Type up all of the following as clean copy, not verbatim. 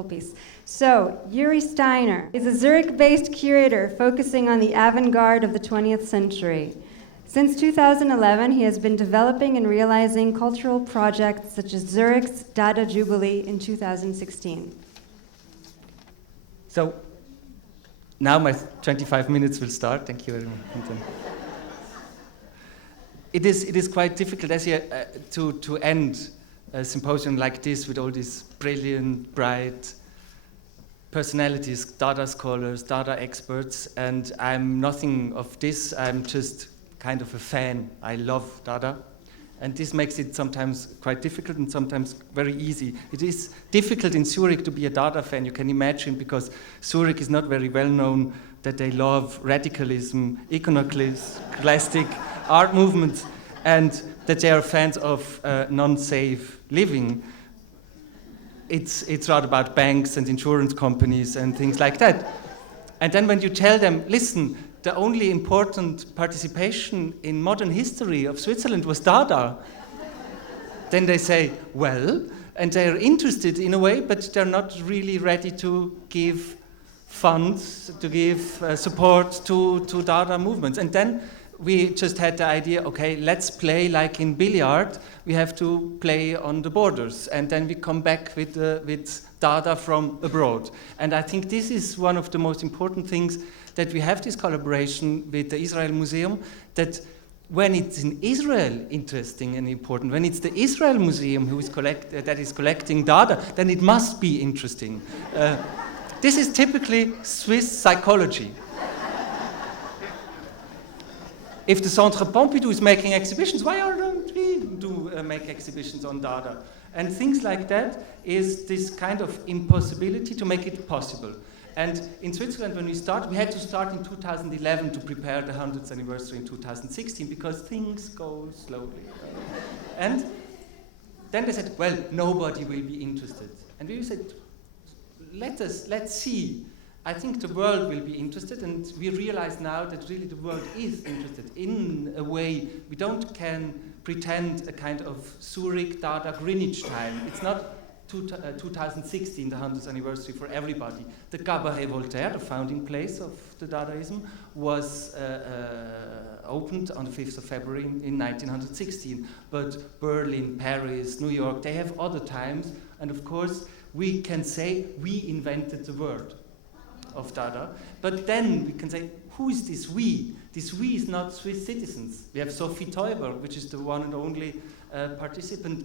full piece. So, Juri Steiner is a Zurich-based curator focusing on the avant-garde of the 20th century. Since 2011, he has been developing and realizing cultural projects such as Zurich's Dada Jubilee in 2016. So, now my 25 minutes will start. Thank you very much. It is quite difficult to end a symposium like this with all these brilliant, bright personalities, Dada scholars, Dada experts, and I'm nothing of this. I'm just kind of a fan. I love Dada, and this makes it sometimes quite difficult and sometimes very easy. It is difficult in Zurich to be a Dada fan, you can imagine, because Zurich is not very well known that they love radicalism, iconoclastic art movements, and that they are fans of non-safe living. It's rather about banks and insurance companies and things like that. And then when you tell them, listen, the only important participation in modern history of Switzerland was Dada, then they say, well, and they're interested in a way, but they're not really ready to give funds, to give support to Dada movements. And then we just had the idea, okay, let's play like in billiard, we have to play on the borders, and then we come back with Dada from abroad. And I think this is one of the most important things, that we have this collaboration with the Israel Museum, that when it's in Israel interesting and important, when it's the Israel Museum that is collecting Dada, then it must be interesting. This is typically Swiss psychology. If the Centre Pompidou is making exhibitions, why don't we make exhibitions on Dada? And things like that is this kind of impossibility to make it possible. And in Switzerland, when we started, we had to start in 2011 to prepare the 100th anniversary in 2016, because things go slowly. And then they said, well, nobody will be interested. And we said, let's see. I think the world will be interested, and we realize now that really the world is interested in a way. We can pretend a kind of Zurich, Dada, Greenwich time. It's not 2016, the 100th anniversary for everybody. The Cabaret Voltaire, the founding place of the Dadaism, was opened on the 5th of February in 1916. But Berlin, Paris, New York, they have other times. And of course, we can say we invented the word of Dada. But then we can say, who is this we? This we is not Swiss citizens. We have Sophie Teuber, which is the one and only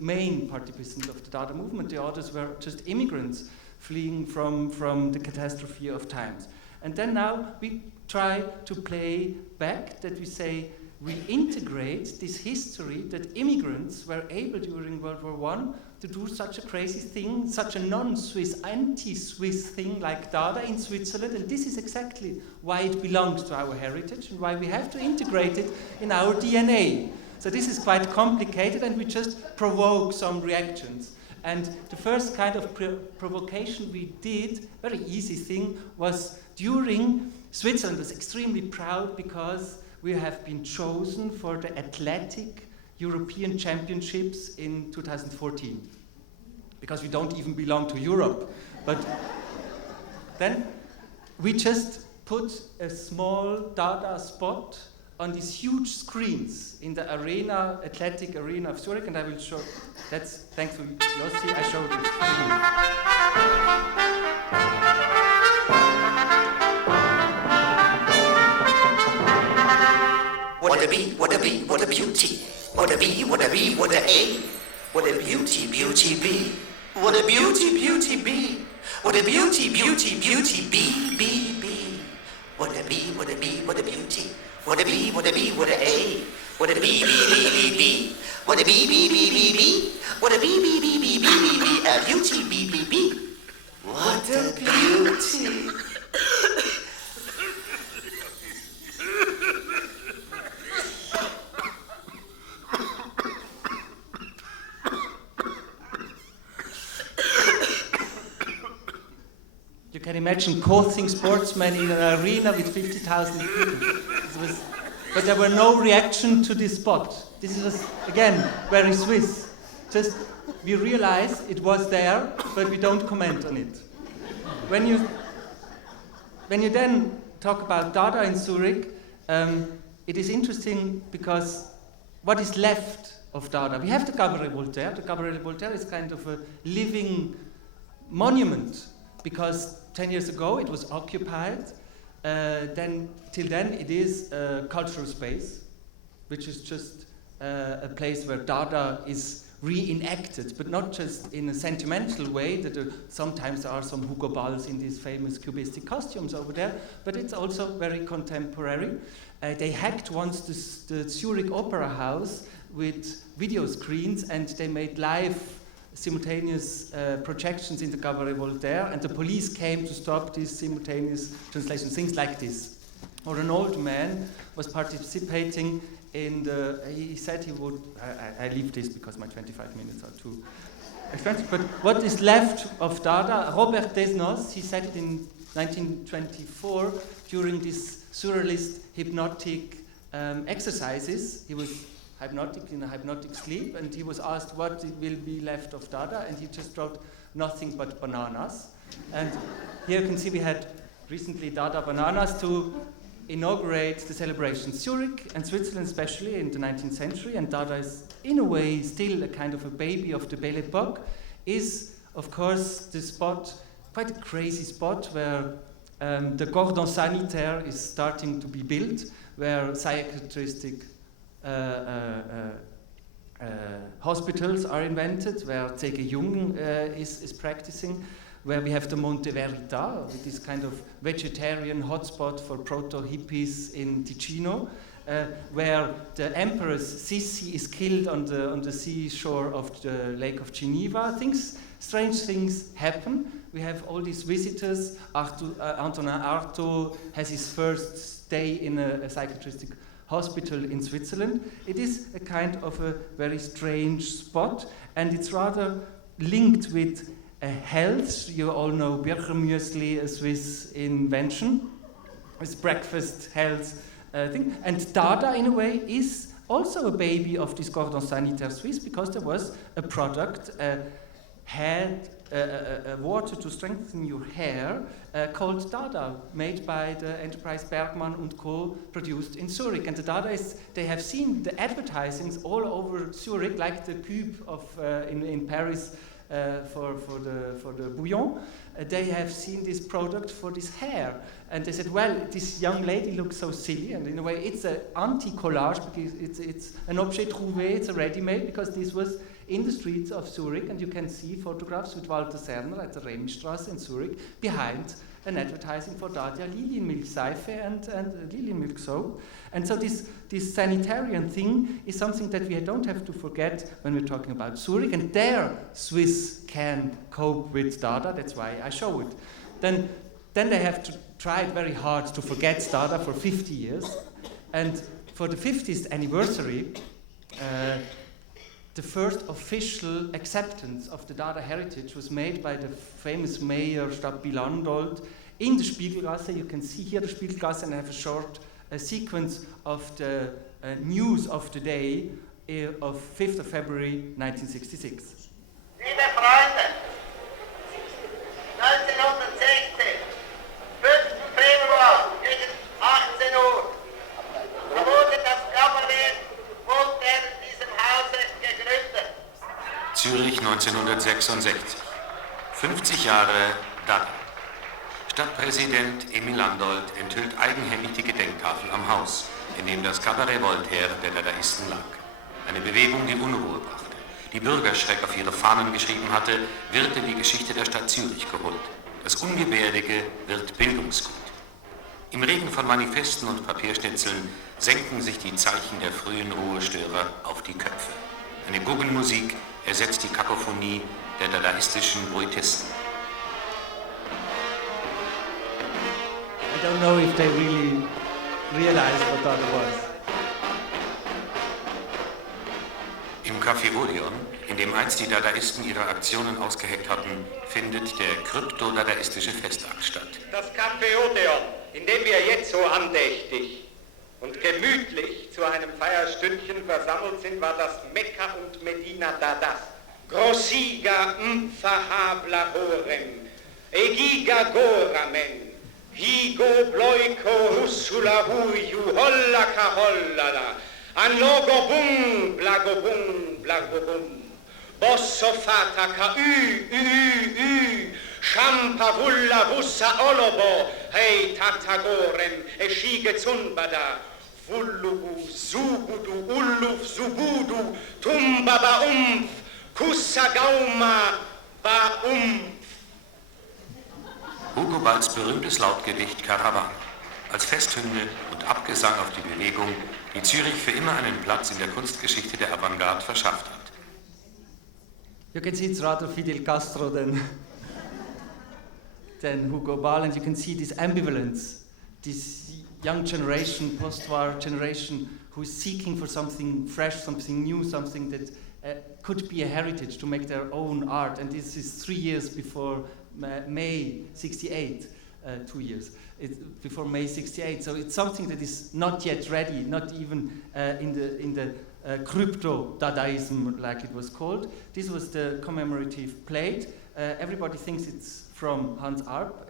main participant of the Dada movement. The others were just immigrants fleeing from the catastrophe of times. And then now we try to play back, that we say we integrate this history that immigrants were able during World War I to do such a crazy thing, such a non-Swiss, anti-Swiss thing like Dada in Switzerland, and this is exactly why it belongs to our heritage and why we have to integrate it in our DNA. So this is quite complicated, and we just provoke some reactions. And the first kind of provocation we did, very easy thing, was during Switzerland was extremely proud because we have been chosen for the athletic European Championships in 2014. Because we don't even belong to Europe. But then we just put a small Dada spot on these huge screens in the arena, athletic arena of Zurich, and I will show, that's thanks to Yossi, I showed it. What a bee, what a bee, what a beauty. What a bee, what a bee, what a A. What a beauty, beauty bee. What a beauty, beauty bee. What a beauty, beauty, beauty bee, bee, bee. What a bee, what a bee, what a beauty. What a bee, what a bee, what a A. What a bee, bee, bee, bee, bee. What a bee, bee, bee, bee, bee. What a bee, bee, bee, bee, bee, bee, bee. A beauty, bee, bee, bee. What a beauty. You can imagine coursing sportsmen in an arena with 50,000 people. But there were no reaction to this spot. This was, again, very Swiss. Just, we realized it was there, but we don't comment on it. when you then talk about Dada in Zurich, it is interesting because what is left of Dada? We have the Cabaret Voltaire. The Cabaret Voltaire is kind of a living monument because 10 years ago it was occupied. Till then it is a cultural space, which is just a place where Dada is reenacted, but not just in a sentimental way, that sometimes there are some Hugo Balls in these famous Cubistic costumes over there, but it's also very contemporary. They hacked once the Zurich Opera House with video screens, and they made live simultaneous projections in the Cabaret Voltaire, and the police came to stop these simultaneous translations, things like this. Or an old man was participating in the, he said he would, I leave this because my 25 minutes are too expensive, but what is left of Dada, Robert Desnos, he said it in 1924 during this surrealist hypnotic exercises. He was hypnotic in a hypnotic sleep, and he was asked what will be left of Dada, and he just wrote nothing but bananas. And here you can see we had recently Dada bananas to inaugurate the celebration. Zurich and Switzerland especially in the 19th century, and Dada is in a way still a kind of a baby of the Belle Époque, is of course the spot, quite a crazy spot where the cordon sanitaire is starting to be built, where psychiatric hospitals are invented, where Zege Jung is practicing, where we have the Monte Verita, with this kind of vegetarian hotspot for proto-hippies in Ticino, where the Empress Sissi is killed on the seashore of the Lake of Geneva. Strange things happen. We have all these visitors. Antonin Artaud has his first stay in a psychiatric hospital in Switzerland. It is a kind of a very strange spot, and it's rather linked with health. You all know Birchermüsli, a Swiss invention. It's breakfast health thing. And Dada, in a way, is also a baby of this cordon sanitaire Swiss, because there was a product, water to strengthen your hair, called Dada, made by the enterprise Bergmann and Co., produced in Zurich. And the Dadaists, they have seen the advertisings all over Zurich, like the Cube of in Paris for the bouillon. They have seen this product for this hair, and they said, well, this young lady looks so silly, and in a way it's an anti-collage, because it's an objet trouvé, it's a ready-made, because this was in the streets of Zurich, and you can see photographs with Walter Serner at the Remistrasse in Zurich behind an advertising for Dada Lilienmilch Seife and Lilienmilch soap. And so this sanitarian thing is something that we don't have to forget when we're talking about Zurich, and there Swiss can cope with Dada, that's why I show it. Then they have to try very hard to forget Dada for 50 years, and for the 50th anniversary, the first official acceptance of the Dada heritage was made by the famous mayor Stadt-Bilandold in the Spiegelgasse. You can see here the Spiegelgasse, and I have a short sequence of the news of the day of 5th of February 1966. Liebe Freunde, 1960, 5. Februar gegen 18 Uhr, wurde das Kabarett Voltaire in diesem Hause gegründet. Zürich 1966. 50 Jahre Dada. Stadtpräsident Emil Landolt enthüllt eigenhändig die Gedenktafel am Haus, in dem das Cabaret Voltaire der Dadaisten lag. Eine Bewegung, die Unruhe brachte, die Bürgerschreck auf ihre Fahnen geschrieben hatte, wird in die Geschichte der Stadt Zürich geholt. Das Ungebärdige wird Bildungsgut. Im Regen von Manifesten und Papierschnitzeln senken sich die Zeichen der frühen Ruhestörer auf die Köpfe. Eine Guggenmusik ersetzt die Kakophonie der dadaistischen Bruitisten. I don't know if they really realized what Dada was. Im Café Odeon, in dem einst die Dadaisten ihre Aktionen ausgeheckt hatten, findet der krypto-dadaistische Festakt statt. Das Café Odeon, in dem wir jetzt so andächtig und gemütlich zu einem Feierstündchen versammelt sind, war das Mekka und Medina Dadas. Grossiga Mfahabla Horem. Egiga goramen, higo bloiko hussula huiu holla cahollala, anlogo bum, blago bum, bosso fata ca u, champa vulla vussa olobo, hei tatagorem, eschige zunbada, vullubu, zubudu, ulluf, zubudu, tumba ba kussa gauma ba Hugo Balls berühmtes Lautgedicht Karawan als Festhymne und Abgesang auf die Bewegung, die Zürich für immer einen Platz in der Kunstgeschichte der Avantgarde verschafft hat. You can see it's rather Fidel Castro than Hugo Ball, and you can see this ambivalence, this young generation, post-war generation, who is seeking for something fresh, something new, something that could be a heritage to make their own art. And this is 3 years before May 68, 2 years. It's before May 68. So it's something that is not yet ready, not even in the crypto-Dadaism, like it was called. This was the commemorative plate. Everybody thinks it's from Hans Arp.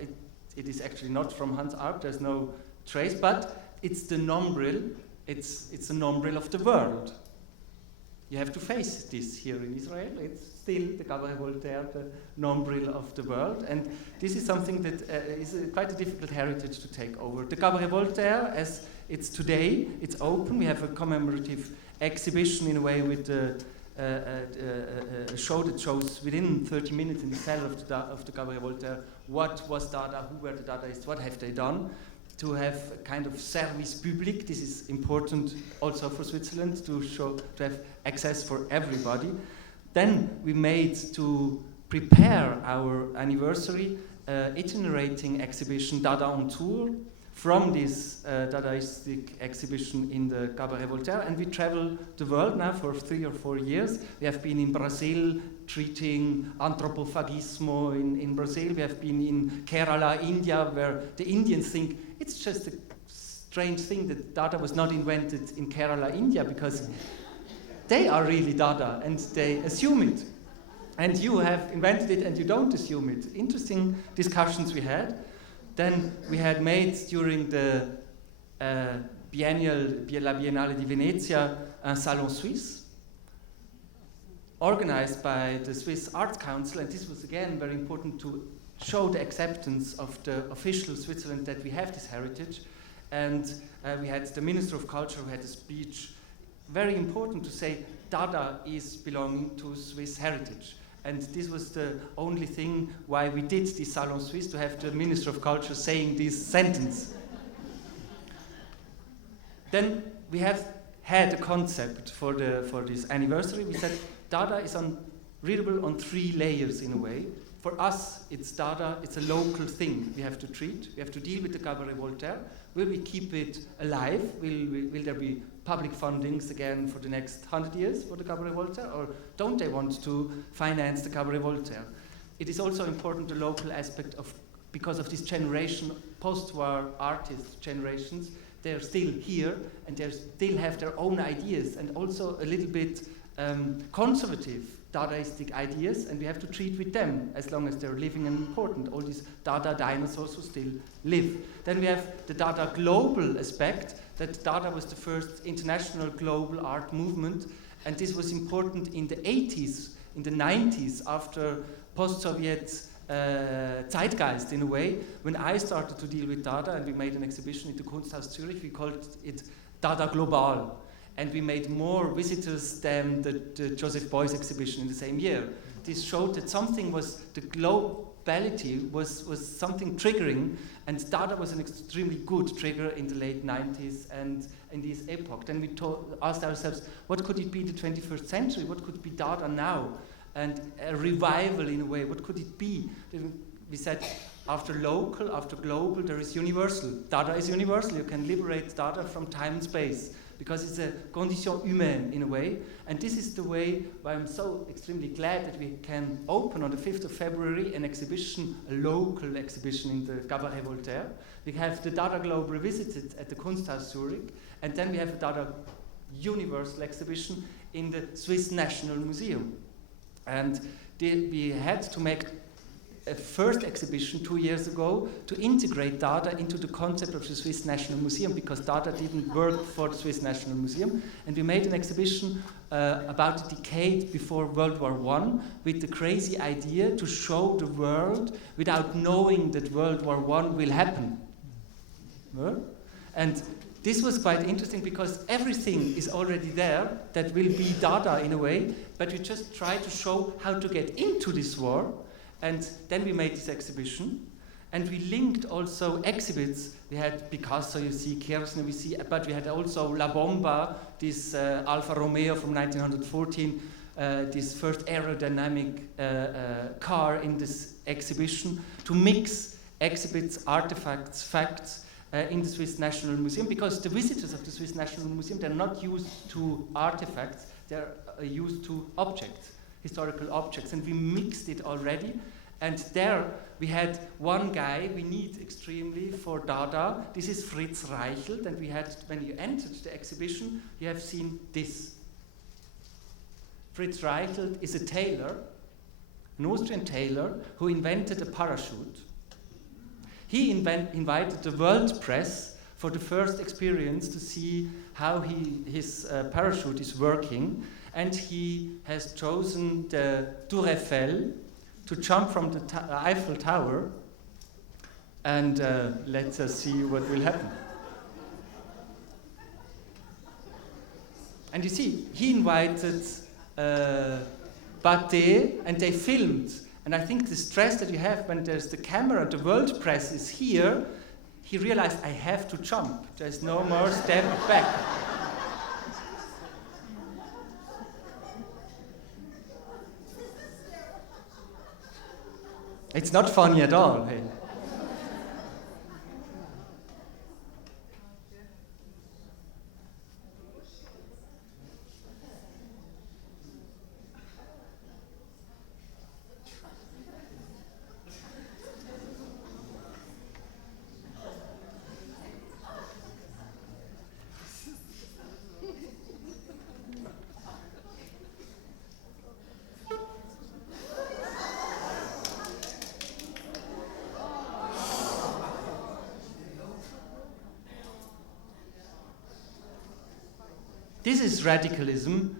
It is actually not from Hans Arp. There's no trace, but it's the nombril. It's the nombril of the world. You have to face this here in Israel. It's still the Cabaret Voltaire, the nombril of the world. And this is something that is quite a difficult heritage to take over. The Cabaret Voltaire, as it's today, it's open. We have a commemorative exhibition in a way with a show that shows within 30 minutes in the cellar of the Cabaret Voltaire what was Dada, who were the Dadaists, what have they done. To have a kind of service public. This is important also for Switzerland to have access for everybody. Then we made, to prepare our anniversary, itinerating exhibition Dada on Tour from this Dadaistic exhibition in the Cabaret Voltaire, and we travel the world now for 3 or 4 years. We have been in Brazil treating anthropophagismo in Brazil. We have been in Kerala, India, where the Indians think it's just a strange thing that Dada was not invented in Kerala, India, because they are really Dada and they assume it. And you have invented it and you don't assume it. Interesting discussions we had. Then we had made during the La Biennale di Venezia un Salon Suisse, organized by the Swiss Arts Council, and this was again very important to show the acceptance of the official Switzerland that we have this heritage. And we had the Minister of Culture who had a speech, very important to say Dada is belonging to Swiss heritage. And this was the only thing why we did this Salon Suisse, to have the Minister of Culture saying this sentence. Then we have had a concept for this anniversary. We said Dada is readable on 3 layers in a way. For us, it's Dada, it's a local thing we have to treat. We have to deal with the Cabaret Voltaire. Will we keep it alive? Will there be public fundings again for the next 100 years for the Cabaret Voltaire? Or don't they want to finance the Cabaret Voltaire? It is also important, the local aspect of, because of this generation, post-war artist generations, they're still here and they still have their own ideas and also a little bit conservative Dadaistic ideas, and we have to treat with them as long as they're living and important, all these Dada dinosaurs who still live. Then we have the Dada global aspect, that Dada was the first international global art movement, and this was important in the 80s, in the 90s, after post-Soviet zeitgeist in a way. When I started to deal with Dada and we made an exhibition at the Kunsthaus Zurich, we called it Dada Global. And we made more visitors than the Joseph Beuys exhibition in the same year. This showed that something was, the globality was something triggering, and Dada was an extremely good trigger in the late 90s and in this epoch. Then we asked ourselves, what could it be the 21st century? What could be Dada now? And a revival in a way, what could it be? We said, after local, after global, there is universal. Dada is universal. You can liberate Dada from time and space, because it's a condition humaine in a way. And this is the way why I'm so extremely glad that we can open on the 5th of February an exhibition, a local exhibition in the Cabaret Voltaire. We have the Dada Globe revisited at the Kunsthaus Zurich, and then we have a Dada Universal exhibition in the Swiss National Museum. And we had to make a first exhibition 2 years ago to integrate Dada into the concept of the Swiss National Museum, because Dada didn't work for the Swiss National Museum. And we made an exhibition about a decade before World War I with the crazy idea to show the world without knowing that World War I will happen. And this was quite interesting because everything is already there that will be Dada in a way, but we just try to show how to get into this war. And then we made this exhibition, and we linked also exhibits. We had Picasso, you see, Kirchner, we see, but we had also La Bomba, this Alfa Romeo from 1914, this first aerodynamic car in this exhibition, to mix exhibits, artifacts, facts in the Swiss National Museum, because the visitors of the Swiss National Museum, they're not used to artifacts, they're used to objects, historical objects, and we mixed it already. And there we had one guy we need extremely for Dada. This is Fritz Reichelt, and we had, when you entered the exhibition, you have seen this. Fritz Reichelt is a tailor, an Austrian tailor, who invented a parachute. He invited the world press for the first experience to see how his parachute is working, and he has chosen the Tour Eiffel to jump from the Eiffel Tower, and let us see what will happen. And you see, he invited Baté, and they filmed. And I think the stress that you have when there's the camera, the world press is here, he realized, I have to jump. There's no more step back. It's not funny at all. Hey. This is radicalism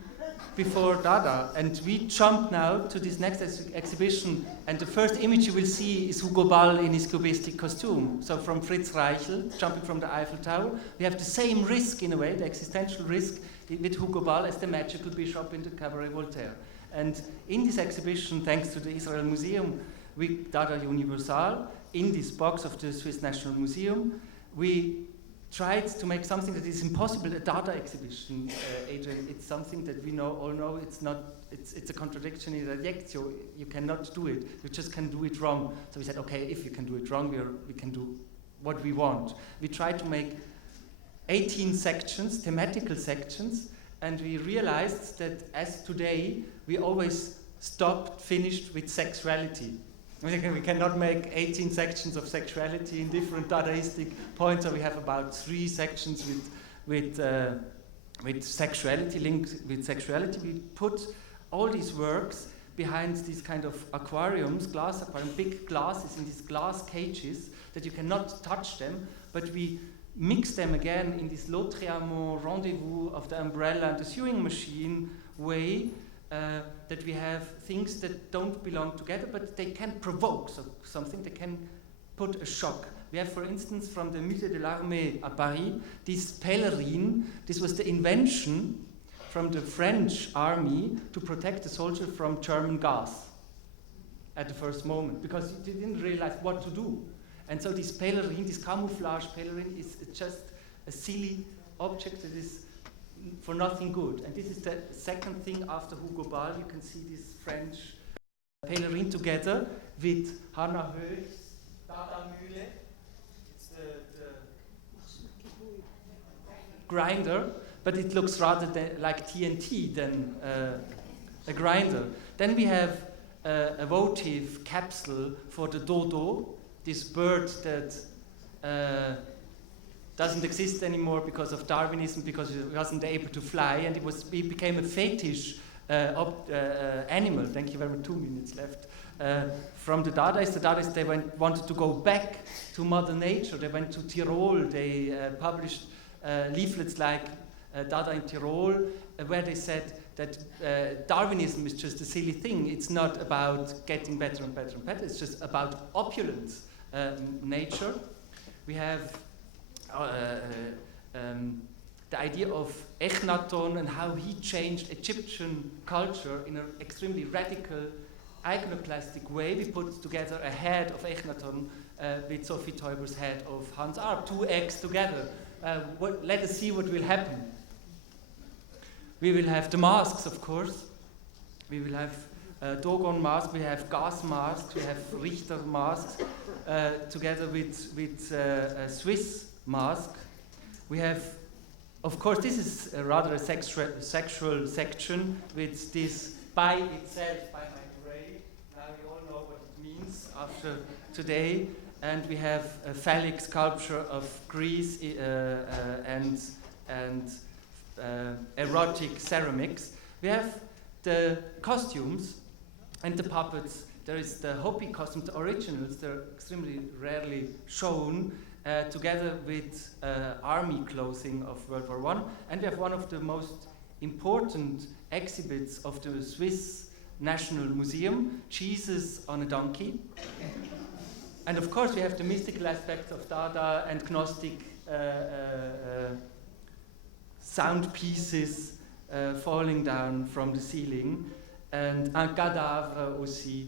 before Dada, and we jump now to this next exhibition, and the first image you will see is Hugo Ball in his Cubistic costume. So from Fritz Reichelt, jumping from the Eiffel Tower, we have the same risk in a way, the existential risk with Hugo Ball as the magical bishop in the Cabaret Voltaire. And in this exhibition, thanks to the Israel Museum, with Dada Universal, in this box of the Swiss National Museum, we tried to make something that is impossible, a Dada exhibition, Adrian. It's something that we all know it's a contradiction in reactio. You cannot do it. You just can do it wrong. So we said, okay, if you can do it wrong, we can do what we want. We tried to make 18 sections, thematical sections, and we realized that as today, we always finished with sexuality. We cannot make 18 sections of sexuality in different Dadaistic points, so we have about 3 sections with sexuality, linked with sexuality. We put all these works behind these kind of aquariums, glass aquarium, big glasses in these glass cages that you cannot touch them, but we mix them again in this L'Autre rendezvous of the umbrella and the sewing machine way, that we have things that don't belong together, but they can provoke something, they can put a shock. We have, for instance, from the Musée de l'Armée à Paris, this Ballerinas. This was the invention from the French army to protect the soldier from German gas at the first moment, because they didn't realize what to do. And so this Ballerinas, this camouflage Ballerinas, is just a silly object that is for nothing good. And this is the second thing after Hugo Ball. You can see this French Ballerinas together with Hannah Höch's Dada Mühle. It's the grinder, but it looks rather like TNT than a grinder. Then we have a votive capsule for the dodo, this bird that doesn't exist anymore because of Darwinism, because it wasn't able to fly, and it became a fetish animal. Thank you very much. 2 minutes left. From the Dadaists, they wanted to go back to Mother Nature. They went to Tyrol. They published leaflets like Dada in Tyrol, where they said that Darwinism is just a silly thing. It's not about getting better and better and better. It's just about opulent nature. We have the idea of Echnaton and how he changed Egyptian culture in an extremely radical, iconoclastic way. We put together a head of Echnaton with Sophie Teuber's head of Hans Arp, 2 eggs together. Let us see what will happen. We will have the masks, of course. We will have Dogon masks, we have gas masks, we have Richter masks, together with a Swiss mask. We have, of course, this is rather a sexual section with this by itself, by my grave. Now you all know what it means after today. And we have a phallic sculpture of Greece and erotic ceramics. We have the costumes and the puppets. There is the Hopi costumes, the originals. They're extremely rarely shown, together with army clothing of World War I. And we have one of the most important exhibits of the Swiss National Museum, Jesus on a donkey. And of course we have the mystical aspects of Dada and Gnostic sound pieces falling down from the ceiling, and un cadavre aussi,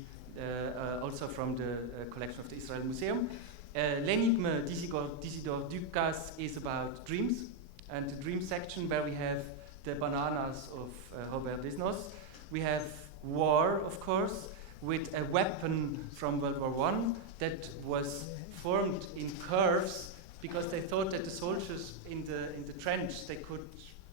also from the collection of the Israel Museum. L'énigme d'Isidore Ducas is about dreams, and the dream section where we have the bananas of Robert Desnos. We have war, of course, with a weapon from World War I that was formed in curves because they thought that the soldiers in the trench, they could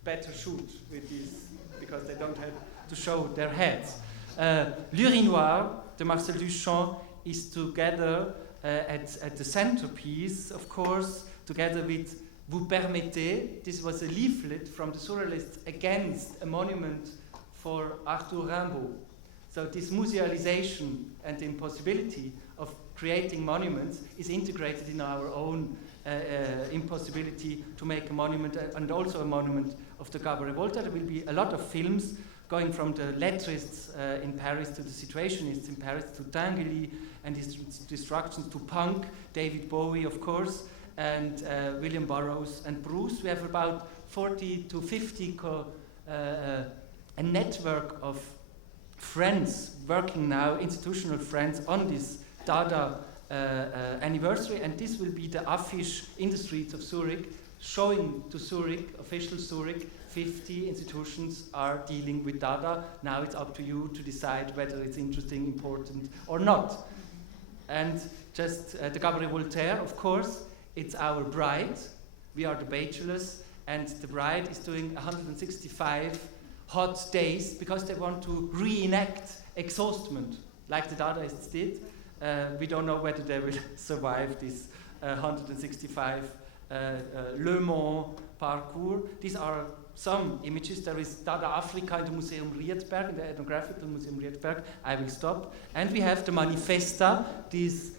better shoot with these because they don't have to show their heads. L'Urinoir, de Marcel Duchamp, is together at the centerpiece, of course, together with Vous Permettez. This was a leaflet from the Surrealists against a monument for Arthur Rimbaud. So this musealization and the impossibility of creating monuments is integrated in our own impossibility to make a monument, and also a monument of the Cabaret Voltaire. There will be a lot of films going from the lettrists in Paris to the situationists in Paris, to Tinguely and his destructions, to punk, David Bowie, of course, and William Burroughs and Bruce. We have about 40 to 50 a network of friends working now, institutional friends, on this Dada anniversary, and this will be the affiche in the streets of Zurich, showing to Zurich, official Zurich, 50 institutions are dealing with Dada. Now it's up to you to decide whether it's interesting, important, or not. And just the Cabaret Voltaire, of course, it's our bride. We are the bachelors, and the bride is doing 165 hot days because they want to reenact exhaustment, like the Dadaists did. We don't know whether they will survive this 165 Le Mans parcours. These are some images. There is Dada Africa in the Museum Riedberg, in the Ethnographical Museum Riedberg. I will stop. And we have the Manifesta, this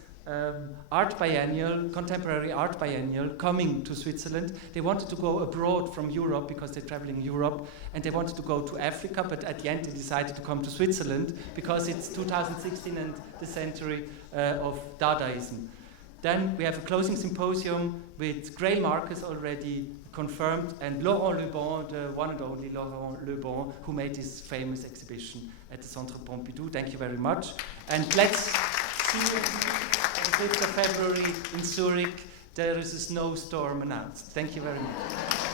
art biennial, contemporary art biennial, coming to Switzerland. They wanted to go abroad from Europe because they're traveling Europe, and they wanted to go to Africa, but at the end they decided to come to Switzerland because it's 2016 and the century of Dadaism. Then we have a closing symposium with Grail Marcus already confirmed, and Laurent Lebon, the one and only Laurent Lebon, who made this famous exhibition at the Centre Pompidou. Thank you very much. And let's see you on the 5th of February in Zurich. There is a snowstorm announced. Thank you very much.